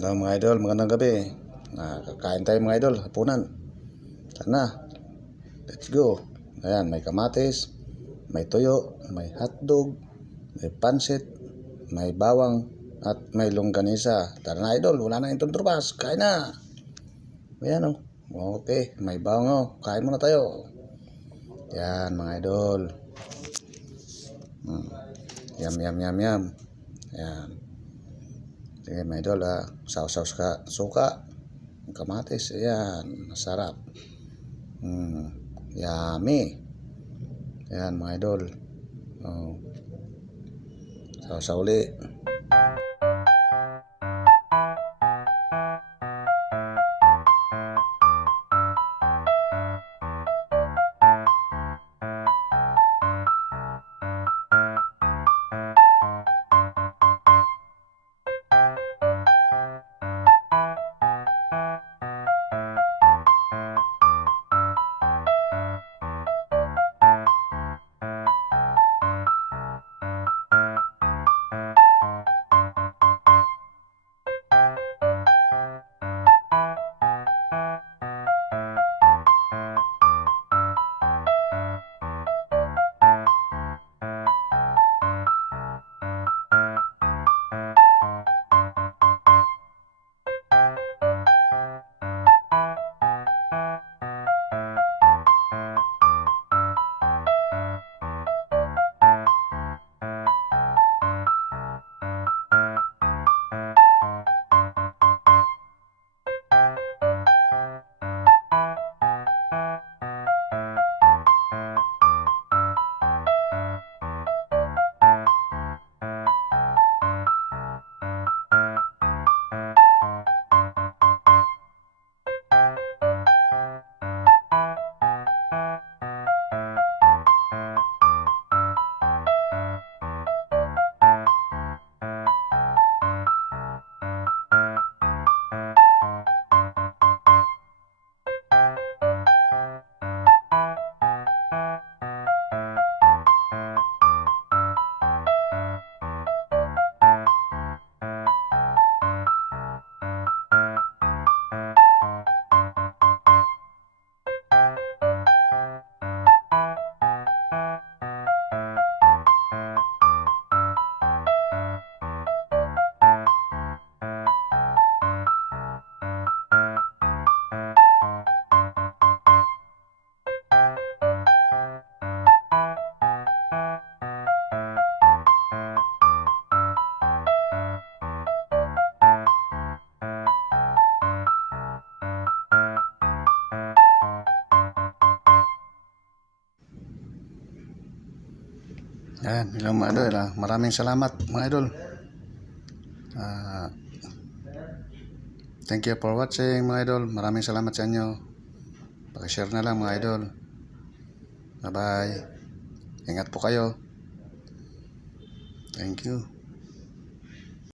Hello mga idol, magandang gabi. Kakain tayo mga idol, hapunan. Sana, let's go. Ayan, may kamatis, may tuyo, may hotdog, may pansit, may bawang, at may longganisa. Tara na idol, wala na itong trupas, kain na. Ayan o, okay, may bawang o, kain muna tayo. Ayan mga idol. Yum. Ayan. Sige mga idol, sausaw ka suka, kamatis, ayan, masarap. Yummy. Ayan mga idol. Sausaw uli. Ayan, hello mga idol. Maraming salamat mga idol. Thank you for watching mga idol. Maraming salamat sa inyo. Pakishare na lang mga idol. Bye bye. Ingat po kayo. Thank you.